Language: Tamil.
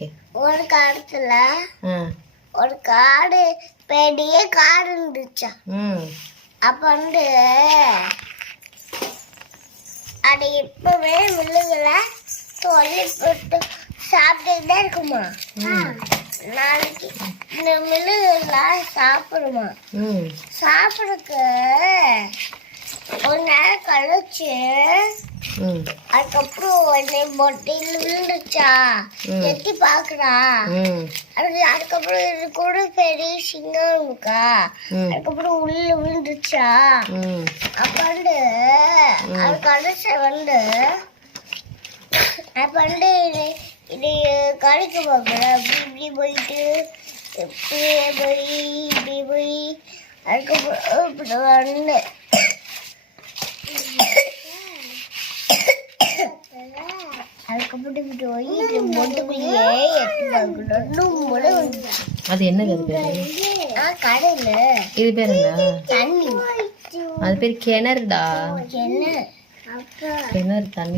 ஓகே. ஒரு காலத்துல ஒரு காடு, பெரிய காடு இருந்துச்சா. அப்ப வந்து அது இப்பவே விழுகல சொல்லி போட்டு சாப்பிட்டுதான் இருக்குமா. நாளைக்கு இந்த மிளகுலாம் சாப்பிடுமா. சாப்பிடுறதுக்கு ஒரு நேரம் கழிச்சு அதுக்கப்புறம் பொட்டியில் விழுந்துச்சா எத்தி பாக்குறா. அதுக்கப்புறம் இது கூட பெரிய சிங்கம் இருக்கா. அதுக்கப்புறம் உள்ள விழுந்துச்சா. அப்ப வந்து அது கடைசி வந்து அப்ப வந்து இது கடைக்க பார்க்கல. அப்படி இப்படி போயிட்டு இப்படியே போய் இப்படி போய் அதுக்கப்புறம் இப்படி வந்து அதுக்கப்புறம் இப்படி போய் இது மொட்டுக்குள்ளேயே அது என்னது? அது பேரு கடையில இது பேர் என்ன? தண்ணி. அது பேர் கிணறுடா. கிணறு கிணறு தண்ணி.